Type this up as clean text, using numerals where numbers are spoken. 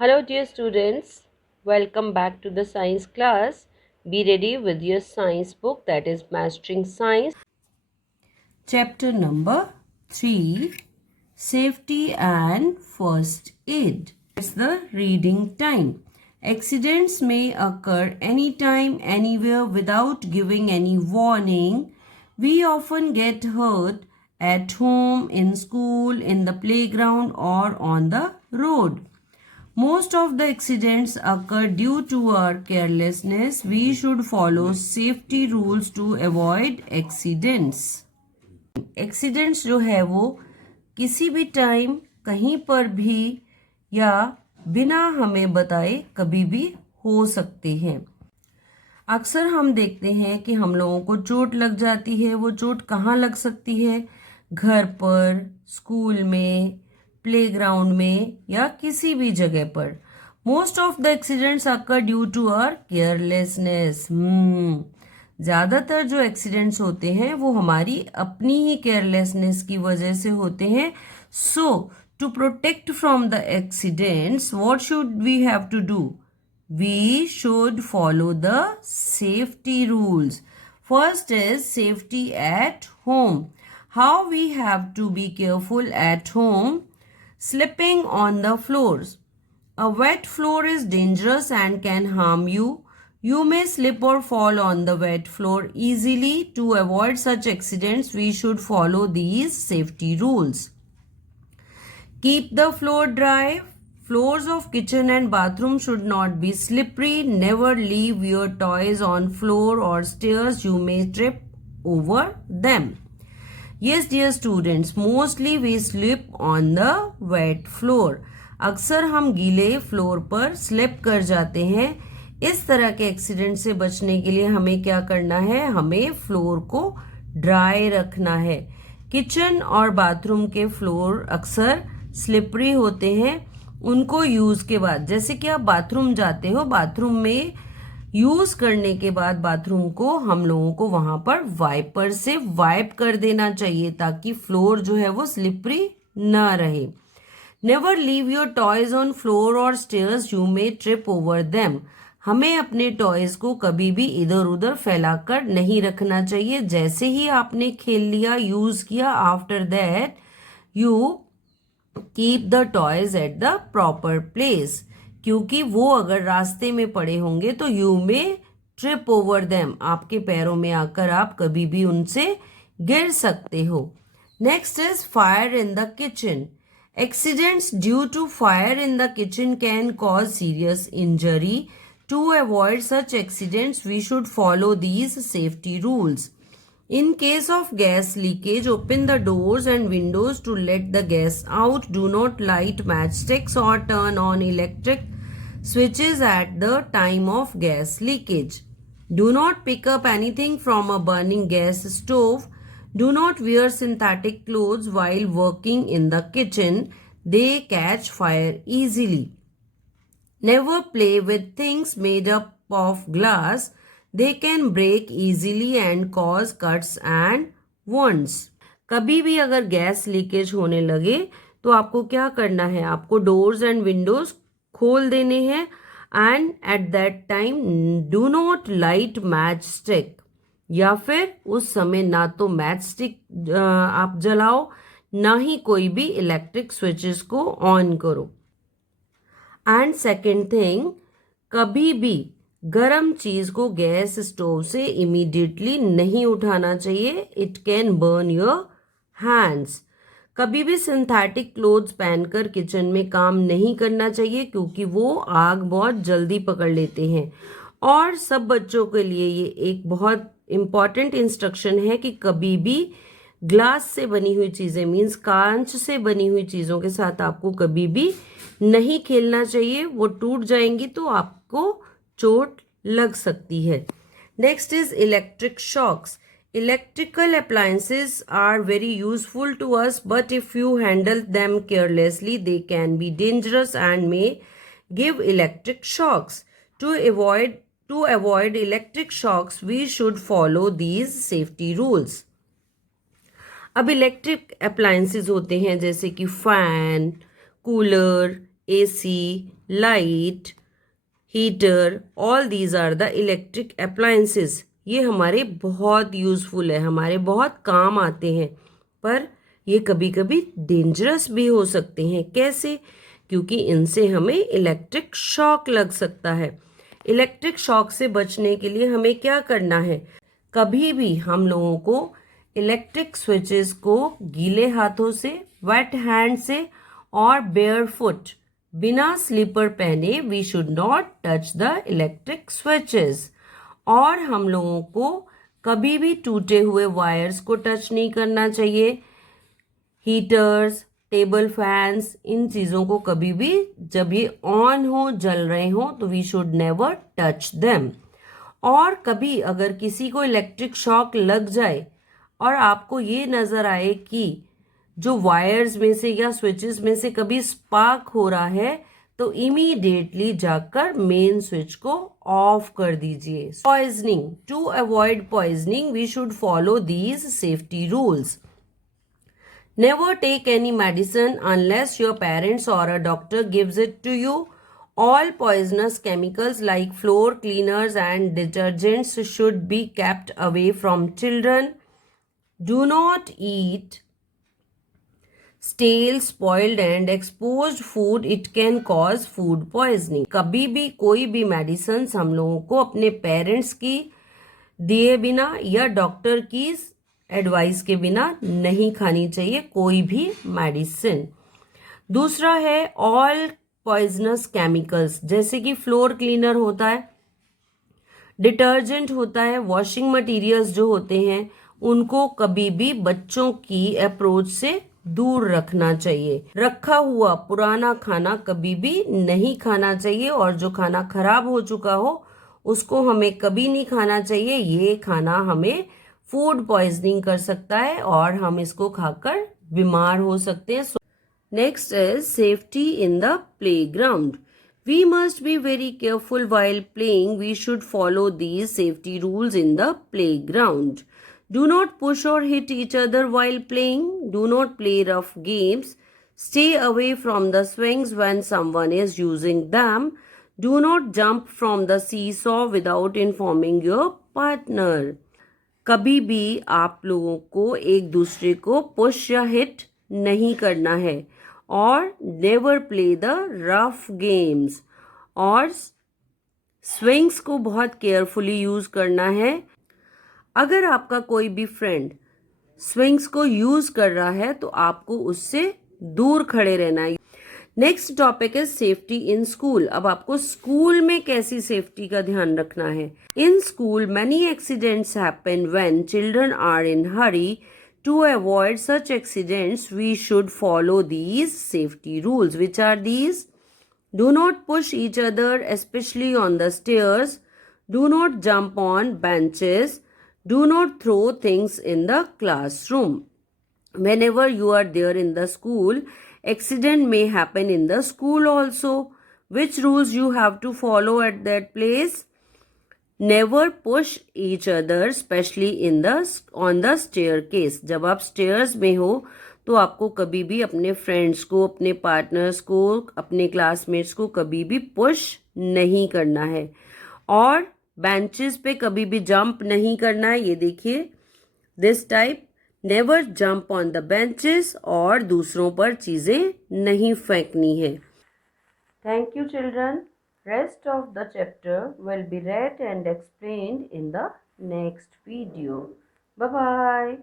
Hello, dear students. Welcome back to the science class. Be ready with your science book, that is Mastering Science. Chapter number 3, Safety and First Aid. It's the reading time. Accidents may occur anytime, anywhere without giving any warning. We often get hurt at home, in school, in the playground, or on the road. Most of the accidents occur due to our carelessness. We should follow safety rules to avoid accidents. Accidents जो है वो किसी भी time कहीं पर भी या बिना हमें बताए कभी भी हो सकते हैं। अक्सर हम देखते हैं कि हम लोगों को चोट लग जाती है। वो चोट कहाँ लग सकती है? घर पर, स्कूल में, प्लेग्राउंड में या किसी भी जगह पर। Most of the accidents occur due to our carelessness. ज़्यादातर जो एक्सीडेंट्स होते हैं वो हमारी अपनी ही केयरलेसनेस की वजह से होते हैं। So to protect from the accidents what should we have to do? We should follow the safety rules. First is safety at home. How we have to be careful at home? Slipping on the floors. A wet floor is dangerous and can harm you. You may slip or fall on the wet floor easily. To avoid such accidents, we should follow these safety rules. Keep the floor dry. Floors of kitchen and bathroom should not be slippery. Never leave your toys on floor or stairs. You may trip over them. Yes, dear students, mostly we slip on the wet floor. अक्सर हम गीले floor पर slip कर जाते हैं। इस तरह के एक्सीडेंट से बचने के लिए हमें क्या करना है? हमें फ्लोर को ड्राई रखना है। किचन और बाथरूम के फ्लोर अक्सर स्लिपरी होते हैं। उनको यूज के बाद, जैसे कि आप बाथरूम जाते हो, बाथरूम में यूज करने के बाद बाथरूम को हम लोगों को वहां पर वाइपर से वाइप कर देना चाहिए ताकि फ्लोर जो है वो स्लिपरी ना रहे। Never leave your toys on floor और stairs, you may trip over them. हमें अपने टॉयज को कभी भी इधर उधर फैलाकर नहीं रखना चाहिए। जैसे ही आपने खेल लिया, यूज किया, after that you keep the toys at the proper place, क्योंकि वो अगर रास्ते में पड़े होंगे तो यू में ट्रिप ओवर देम, आपके पैरों में आकर आप कभी भी उनसे गिर सकते हो। Next is fire in the kitchen. Accidents due to fire in the kitchen can cause serious injury. To avoid such accidents we should follow these safety rules. In case of gas leakage, open the doors and windows to let the gas out. Do not light matchsticks or turn on electric switches at the time of gas leakage. Do not pick up anything from a burning gas stove. Do not wear synthetic clothes while working in the kitchen. They catch fire easily. Never play with things made up of glass. They can break easily and cause cuts and wounds. कभी भी अगर gas leakage होने लगे तो आपको क्या करना है? आपको डोर्स एंड विंडोज खोल देने हैं and at that time do not light match stick, या फिर उस समय ना तो मैच स्टिक आप जलाओ, ना ही कोई भी इलेक्ट्रिक स्विचेस को ऑन करो। एंड सेकेंड थिंग, कभी भी गरम चीज को गैस स्टोव से इमीडिएटली नहीं उठाना चाहिए। It can burn your hands. कभी भी सिंथेटिक क्लोथ्स पहनकर किचन में काम नहीं करना चाहिए क्योंकि वो आग बहुत जल्दी पकड़ लेते हैं। और सब बच्चों के लिए ये एक बहुत इम्पॉर्टेंट इंस्ट्रक्शन है कि कभी भी ग्लास से बनी हुई चीजें, मीन्स कांच से बनी हुई चीजों के साथ आपको कभी भी नहीं खेलना चाहिए। वो टूट जाएंगी तो आपको चोट लग सकती है। Next is electric shocks. Electrical appliances are very useful to us, but if you handle them carelessly they can be dangerous and may give electric shocks. To avoid electric shocks we should follow these safety rules. अब electric appliances होते हैं जैसे कि fan, cooler, AC, light, heater, all these are the electric appliances. ये हमारे बहुत useful है, हमारे बहुत काम आते हैं, पर ये कभी कभी डेंजरस भी हो सकते हैं। कैसे? क्योंकि इनसे हमें इलेक्ट्रिक शॉक लग सकता है। इलेक्ट्रिक शॉक से बचने के लिए हमें क्या करना है? कभी भी हम लोगों को इलेक्ट्रिक स्विचेस को गीले हाथों से, वेट हैंड से और बेयरफुट, बिना स्लीपर पहने we should not touch the electric switches. और हम लोगों को कभी भी टूटे हुए वायर्स को टच नहीं करना चाहिए। हीटर्स, टेबल फैंस, इन चीज़ों को कभी भी जब ये ऑन हो, जल रहे हो, तो we should never touch them. और कभी अगर किसी को इलेक्ट्रिक शॉक लग जाए और आपको ये नज़र आए कि जो वायर्स में से या स्विचेस में से कभी स्पार्क हो रहा है, तो इमीडिएटली जाकर मेन स्विच को ऑफ कर दीजिए। Poisoning, to avoid poisoning we should follow these safety rules. Never take any medicine unless your parents or a doctor gives it to you. All poisonous chemicals like floor cleaners and detergents should be kept away from children. Do not eat stale, spoiled and exposed food. It can cause food poisoning. कभी भी कोई भी medicine हम लोगों को अपने parents की दिए बिना या डॉक्टर की एडवाइस के बिना नहीं खानी चाहिए कोई भी मेडिसिन। दूसरा है ऑल पॉइजनस केमिकल्स, जैसे कि फ्लोर क्लीनर होता है, डिटर्जेंट होता है, वॉशिंग मटेरियल्स जो होते हैं, उनको कभी भी बच्चों की अप्रोच से दूर रखना चाहिए। रखा हुआ पुराना खाना कभी भी नहीं खाना चाहिए, और जो खाना खराब हो चुका हो उसको हमें कभी नहीं खाना चाहिए। ये खाना हमें फूड पॉइजनिंग कर सकता है और हम इसको खाकर बीमार हो सकते हैं। Next is safety in the playground. We must be very careful while playing. We should follow these safety rules in the playground. Do not push or hit each other while playing. Do not play rough games. Stay away from the swings when someone is using them. Do not jump from the seesaw without informing your partner. कभी भी आप लोगों को एक दूसरे को push या hit नहीं करना है, और never play the rough games, और स्विंग्स को बहुत केयरफुली यूज करना है। अगर आपका कोई भी फ्रेंड स्विंग्स को यूज कर रहा है तो आपको उससे दूर खड़े रहना है। नेक्स्ट टॉपिक है सेफ्टी इन स्कूल। अब आपको स्कूल में कैसी सेफ्टी का ध्यान रखना है। In school many accidents happen when children are in hurry. To avoid such accidents, we should follow these safety rules. Which are these? Do not push each other, especially on the stairs. Do not jump on benches. Do not throw things in the classroom. Whenever you are there in the school, accident may happen in the school also. Which rules you have to follow at that place? Never push each other, specially in the on the staircase. जब आप stairs में हो तो आपको कभी भी अपने friends को, अपने पार्टनर्स को, अपने क्लासमेट्स को कभी भी पुश नहीं करना है। और बेंचेस पे कभी भी जंप नहीं करना है। ये देखिए, this type, never jump on the benches, और दूसरों पर चीज़ें नहीं फेंकनी है। Thank you children. Rest of the chapter will be read and explained in the next video. Bye bye.